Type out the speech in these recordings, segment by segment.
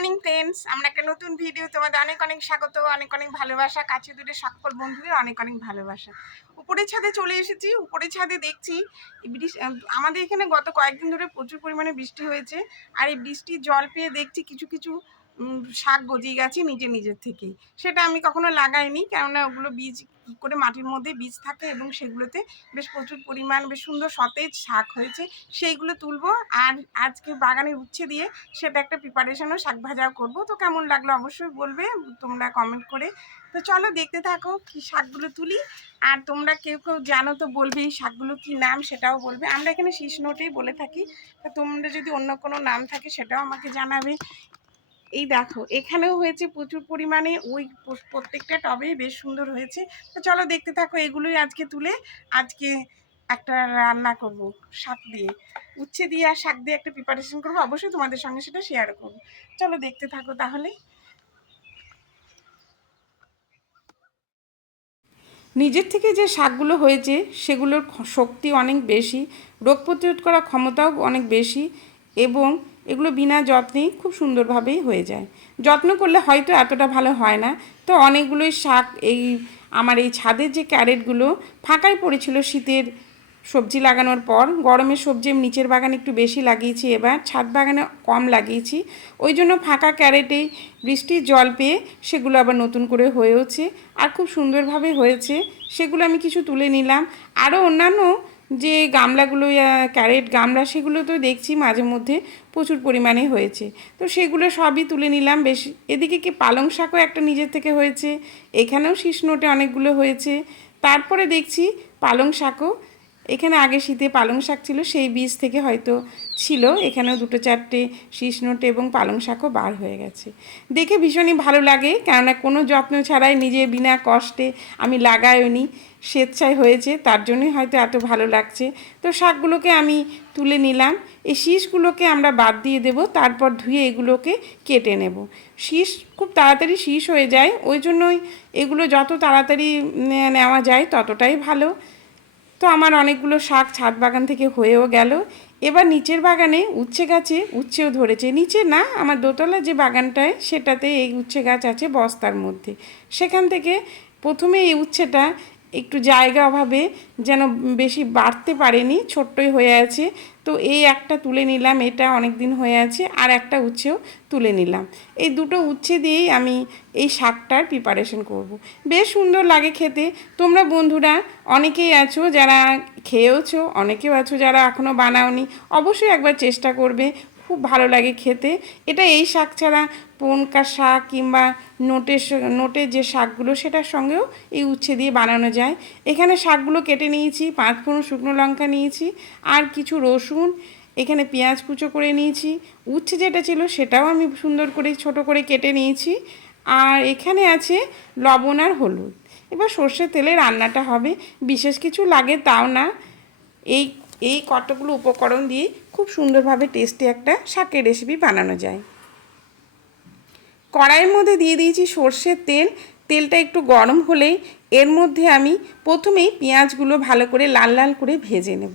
Morning friends, আমরা একটা নতুন ভিডিও তোমাদের অনেক অনেক স্বাগত, অনেক অনেক ভালোবাসা, কাছে দূরে সকল বন্ধুদের অনেক অনেক ভালোবাসা। উপরের ছাদে চলে এসেছি। উপরের ছাদে দেখছি আমাদের এখানে গত কয়েকদিন ধরে প্রচুর পরিমাণে বৃষ্টি হয়েছে। আর এই বৃষ্টির জল পেয়ে দেখছি কিছু কিছু শাক গজিয়ে গেছে নিজের থেকেই। সেটা আমি কখনো লাগাইনি, কেননা ওগুলো বীজ কী করে মাটির মধ্যে বীজ থাকে এবং সেগুলোতে বেশ প্রচুর পরিমাণ বেশ সুন্দর সতেজ শাক হয়েছে, সেইগুলো তুলবো। আর আজকে বাগানের উচ্ছে দিয়ে সেটা একটা প্রিপারেশনও শাক ভাজাও করবো। তো কেমন লাগলো অবশ্যই বলবে তোমরা কমেন্ট করে। তো চলো দেখতে থাকো কি শাকগুলো তুলি। আর তোমরা কেউ কেউ জানো তো বলবে এই শাকগুলো কী নাম, সেটাও বলবে। আমরা এখানে শীষনোটেই বলে থাকি, তো তোমরা যদি অন্য কোনো নাম থাকে সেটাও আমাকে জানাবে। এই দেখো এখানেও হয়েছে প্রচুর পরিমাণে, ওই প্রত্যেকটা টবেই বেশ সুন্দর হয়েছে। তো চলো দেখতে থাকো। এগুলোই আজকে তুলে আজকে একটা রান্না করব শাক দিয়ে, উচ্ছে দিয়ে আর শাক দিয়ে একটা প্রিপারেশন করবো। অবশ্যই তোমাদের সঙ্গে সেটা শেয়ার করবো। চলো দেখতে থাকো তাহলে। নিজের থেকে যে শাকগুলো হয়েছে সেগুলোর শক্তি অনেক বেশি, রোগ প্রতিরোধ করার ক্ষমতাও অনেক বেশি, এবং এগুলো বিনা যত্নেই খুব সুন্দরভাবেই হয়ে যায়। যত্ন করলে হয়তো এতটা ভালো হয় না। তো অনেকগুলোই শাক এই আমার এই ছাদের যে ক্যারেটগুলো ফাঁকাই পড়েছিল শীতের সবজি লাগানোর পর, গরমের সবজি আমি নিচের বাগানে একটু বেশি লাগিয়েছি, এবার ছাদ বাগানে কম লাগিয়েছি। ওই জন্য ফাঁকা ক্যারেটেই বৃষ্টির জল পেয়ে সেগুলো আবার নতুন করে হয়েওছে আর খুব সুন্দরভাবে হয়েছে। সেগুলো আমি কিছু তুলে নিলাম। আরও অন্যান্য যে গামলাগুলো ক্যারেট গামলা, সেগুলো তো দেখছি মাঝে মধ্যে প্রচুর পরিমাণে হয়েছে, তো সেগুলো সবই তুলে নিলাম। বেশ এদিকে কি পালং শাকও একটা নিজের থেকে হয়েছে, এখানেও শীষনোটে অনেকগুলো হয়েছে। তারপরে দেখছি পালং শাকও, এখানে আগে শীতে পালং শাক ছিল, সেই বীজ থেকে হয়তো ছিল, এখানেও দুটো চারটে শীষনোটে এবং পালং শাকও বার হয়ে গেছে। দেখে ভীষণই ভালো লাগে, কেননা কোনো যত্ন ছাড়াই নিজে বিনা কষ্টে আমি লাগাইনি, স্বেচ্ছায় হয়েছে, তার জন্যই হয়তো এত ভালো লাগছে। তো শাকগুলোকে আমি তুলে নিলাম। এই শীষগুলোকে আমরা বাদ দিয়ে দেব, তারপর ধুয়ে এগুলোকে কেটে নেব। শীষ খুব তাড়াতাড়ি শীষ হয়ে যায়, ওই জন্যই এগুলো যত তাড়াতাড়ি নেওয়া যায় ততটাই ভালো। তো আমার অনেকগুলো শাক ছাদ বাগান থেকে হয়েও গেল। এবার নিচের বাগানে উচ্ছে গাছে উচ্ছেও ধরেছে। নিচে না, আমার দোতলা যে বাগানটায় সেটাতে এই উচ্ছে গাছ আছে বস্তার মধ্যে। সেখান থেকে প্রথমে এই উচ্ছেটা একটু জায়গা অভাবে যেন বেশি বাড়তে পারেনি, ছোট্টই হয়ে আছে। তো এই একটা তুলে নিলাম, এটা অনেক দিন হয়ে আছে, আর একটা উচ্ছেও তুলে নিলাম। এই দুটো উচ্ছে দিয়েই আমি এই শাকটার প্রিপারেশন করব। বেশ সুন্দর লাগে খেতে। তোমরা বন্ধুরা অনেকেই আছো যারা খেয়েওছো, অনেকেও আছো যারা এখনও বানাওনি, অবশ্যই একবার চেষ্টা করবে, খুব ভালো লাগে খেতে। এটা এই শাক ছাড়া পনকা শাক কিংবা নোটের যে শাকগুলো সেটার সঙ্গেও এই উচ্ছে দিয়ে বানানো যায়। এখানে শাকগুলো কেটে নিয়েছি, 5 ফোঁড়ন শুকনো লঙ্কা নিয়েছি, আর কিছু রসুন, এখানে পেঁয়াজ কুচো করে নিয়েছি। উচ্ছে যেটা ছিল সেটাও আমি সুন্দর করে ছোট করে কেটে নিয়েছি। আর এখানে আছে লবণ আর হলুদ। এবার সর্ষের তেলে রান্নাটা হবে, বিশেষ কিছু লাগে তাও না। এই এই কতগুলো উপকরণ দিয়ে খুব সুন্দরভাবে টেস্টি একটা শাকের রেসিপি বানানো যায়। কড়াইয়ের মধ্যে দিয়ে দিয়েছি সর্ষের তেল। তেলটা একটু গরম হলেই এর মধ্যে আমি প্রথমেই পেঁয়াজগুলো ভালো করে লাল লাল করে ভেজে নেব।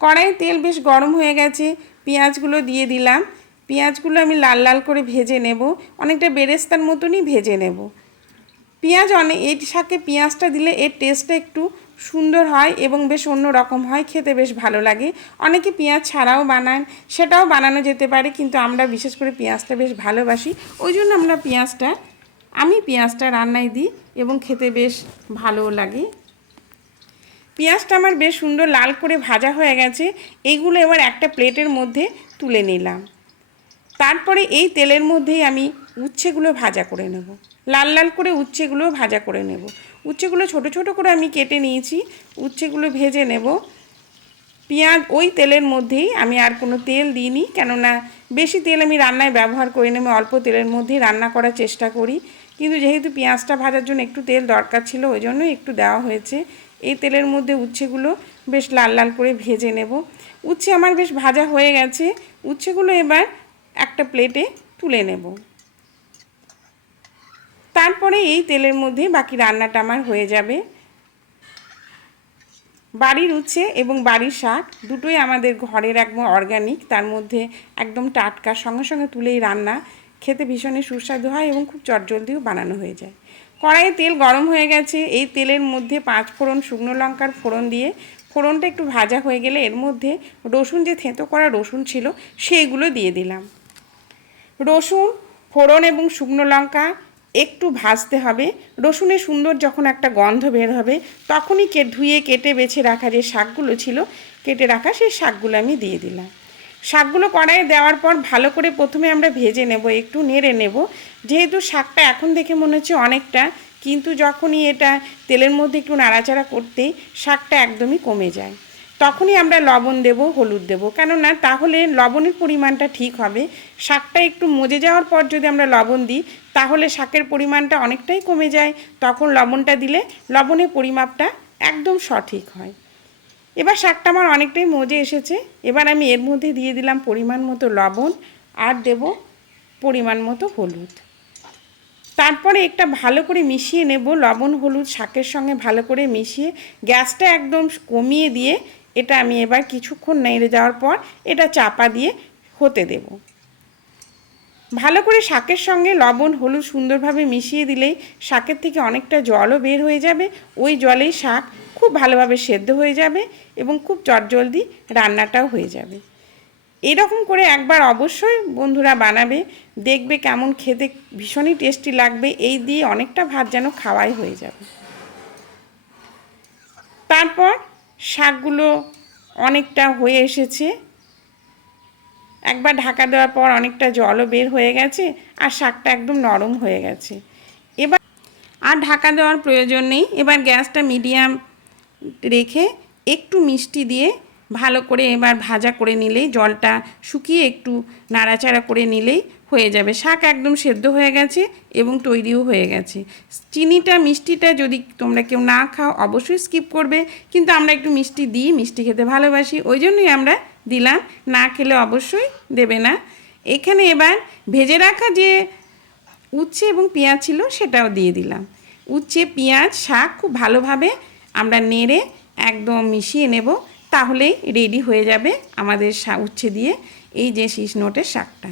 কড়াইয়ের তেল বেশ গরম হয়ে গেছে, পেঁয়াজগুলো দিয়ে দিলাম। পেঁয়াজগুলো আমি লাল লাল করে ভেজে নেব, অনেকটা বেরেস্তার মতনই ভেজে নেব। পেঁয়াজ এই শাকে পেঁয়াজটা দিলে এর টেস্টটা একটু সুন্দর হয় এবং বেশ অন্য রকম হয়, খেতে বেশ ভালো লাগে। অনেকে পেঁয়াজ ছাড়াও বানান, সেটাও বানানো যেতে পারে, কিন্তু আমরা বিশেষ করে পেঁয়াজটা বেশ ভালোবাসি, ওই জন্য আমি পেঁয়াজটা রান্নায় দিই এবং খেতে বেশ ভালোও লাগে। পেঁয়াজটা আমার বেশ সুন্দর লাল করে ভাজা হয়ে গেছে। এইগুলো এবার একটা প্লেটের মধ্যে তুলে নিলাম। তারপরে এই তেলের মধ্যেই আমি উচ্ছেগুলো ভাজা করে নেব, লাল লাল করে উচ্ছেগুলো ভাজা করে নেব। উচ্ছেগুলো ছোট ছোট করে আমি কেটে নিয়েছি, উচ্ছেগুলো ভেজে নেব। পেঁয়াজ ওই তেলের মধ্যেই, আমি আর কোনো তেল দিইনি, কেননা বেশি তেল আমি রান্নায় ব্যবহার করি না, আমি অল্প তেলের মধ্যেই রান্না করার চেষ্টা করি। কিন্তু যেহেতু পেঁয়াজটা ভাজার জন্য একটু তেল দরকার ছিল, ওই জন্যই একটু দেওয়া হয়েছে। এই তেলের মধ্যে উচ্ছেগুলো বেশ লাল লাল করে ভেজে নেব। উচ্ছে আমার বেশ ভাজা হয়ে গেছে, উচ্ছেগুলো এবার একটা প্লেটে তুলে নেব। তারপরে এই তেলের মধ্যে বাকি রান্নাটা আমার হয়ে যাবে। বাড়ির উচ্ছে এবং বাড়ির শাক দুটোই আমাদের ঘরের একদম অর্গানিক, তার মধ্যে একদম টাটকা, সঙ্গে সঙ্গে তুলেই রান্না, খেতে ভীষণই সুস্বাদু হয় এবং খুব চটজলদিও বানানো হয়ে যায়। কড়াইয়ে তেল গরম হয়ে গেছে। এই তেলের মধ্যে 5 ফোড়ন শুকনো লঙ্কার ফোড়ন দিয়ে ফোড়নটা একটু ভাজা হয়ে গেলে এর মধ্যে রসুন, যে থেঁতো করা রসুন ছিল সেইগুলো দিয়ে দিলাম। রসুন, ফোড়ন এবং শুকনো লঙ্কা একটু ভাজতে হবে। রসুনের সুন্দর যখন একটা গন্ধ বের হবে তখনই ধুয়ে কেটে বেছে রাখা যে শাকগুলো ছিল, কেটে রাখা সেই শাকগুলো আমি দিয়ে দিলাম। শাকগুলো কড়াইয়ে দেওয়ার পর ভালো করে প্রথমে আমরা ভেজে নেব, একটু নেড়ে নেব। যেহেতু শাকটা এখন দেখে মনে হচ্ছে অনেকটা, কিন্তু যখনই এটা তেলের মধ্যে একটু নাড়াচাড়া করতেই শাকটা একদমই কমে যায়। তখনই আমরা লবণ দেব, হলুদ দেব, কেননা তাহলে লবণের পরিমাণটা ঠিক হবে। শাকটা একটু মজে যাওয়ার পর যদি আমরা লবণ দিই তাহলে শাকের পরিমাণটা অনেকটাই কমে যায়, তখন লবণটা দিলে লবণের পরিমাপটা একদম সঠিক হয়। এবার শাকটা আমার অনেকটাই মজে এসেছে। এবার আমি এর মধ্যে দিয়ে দিলাম পরিমাণ মতো লবণ আর দেব পরিমাণ মতো হলুদ। তারপরে একটা ভালো করে মিশিয়ে নেব। লবণ হলুদ শাকের সঙ্গে ভালো করে মিশিয়ে গ্যাসটা একদম কমিয়ে দিয়ে এটা আমি এবার কিছুক্ষণ নেড়ে যাওয়ার পর এটা চাপা দিয়ে হতে দেব। ভালো করে শাকের সঙ্গে লবণ হলুদ সুন্দরভাবে মিশিয়ে দিলেই শাকের থেকে অনেকটা জলও বের হয়ে যাবে। ওই জলেই শাক খুব ভালোভাবে সেদ্ধ হয়ে যাবে এবং খুব চটজলদি রান্নাটাও হয়ে যাবে। এরকম করে একবার অবশ্যই বন্ধুরা বানাবে, দেখবে কেমন খেতে ভীষণই টেস্টি লাগবে। এই দিয়ে অনেকটা ভাত যেন খাওয়াই হয়ে যাবে। তারপর শাকগুলো অনেকটা হয়ে এসেছে। একবার ঢাকা দেওয়ার পর অনেকটা জলও বের হয়ে গেছে আর শাকটা একদম নরম হয়ে গেছে। এবার আর ঢাকা দেওয়ার প্রয়োজন নেই। এবার গ্যাসটা মিডিয়াম রেখে একটু মিষ্টি দিয়ে ভালো করে এবার ভাজা করে নিলেই, জলটা শুকিয়ে একটু নাড়াচাড়া করে নিলেই হয়ে যাবে। শাক একদম সেদ্ধ হয়ে গেছে এবং তৈরিও হয়ে গেছে। চিনিটা মিষ্টিটা যদি তোমরা কেউ না খাও অবশ্যই স্কিপ করবে, কিন্তু আমরা একটু মিষ্টি দিই, মিষ্টি খেতে ভালোবাসি, ওই জন্যই আমরা দিলাম। না খেলে অবশ্যই দেবে না। এখানে এবার ভেজে রাখা যে উচ্ছে এবং পেঁয়াজ ছিল সেটাও দিয়ে দিলাম। উচ্ছে, পেঁয়াজ, শাক খুব ভালোভাবে আমরা নেড়ে একদম মিশিয়ে নেব, তাহলেই রেডি হয়ে যাবে আমাদের উচ্ছে দিয়ে এই যে শীষ নোটের শাকটা।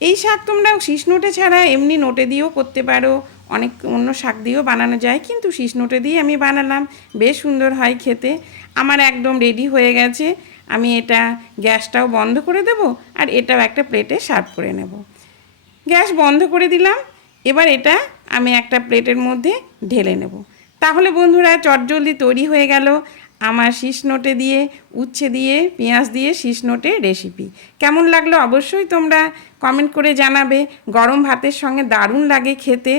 এই শাক তোমরা শীষ নোটে ছাড়া এমনি নোটে দিয়েও করতে পারো, অনেক অন্য শাক দিয়েও বানানো যায়, কিন্তু শীষ নোটে দিয়ে আমি বানালাম, বেশ সুন্দর হয় খেতে। আমার একদম রেডি হয়ে গেছে। আমি এটা গ্যাসটাও বন্ধ করে দেব আর এটাও একটা প্লেটে সার্ভ করে নেব। গ্যাস বন্ধ করে দিলাম। এবার এটা আমি একটা প্লেটের মধ্যে ঢেলে নেব। তাহলে বন্ধুরা চটজলদি তৈরি হয়ে গেল আমার শীষ নোটে দিয়ে, উচ্ছে দিয়ে, পেঁয়াজ দিয়ে শীষ নোটে রেসিপি। কেমন লাগলো অবশ্যই তোমরা কমেন্ট করে জানাবে। গরম ভাতের সঙ্গে দারুণ লাগে খেতে।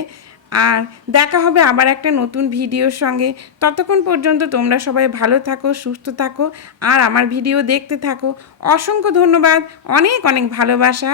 আর দেখা হবে আবার একটা নতুন ভিডিওর সঙ্গে। ততক্ষণ পর্যন্ত তোমরা সবাই ভালো থাকো, সুস্থ থাকো আর আমার ভিডিও দেখতে থাকো। অসংখ্য ধন্যবাদ, অনেক অনেক ভালোবাসা।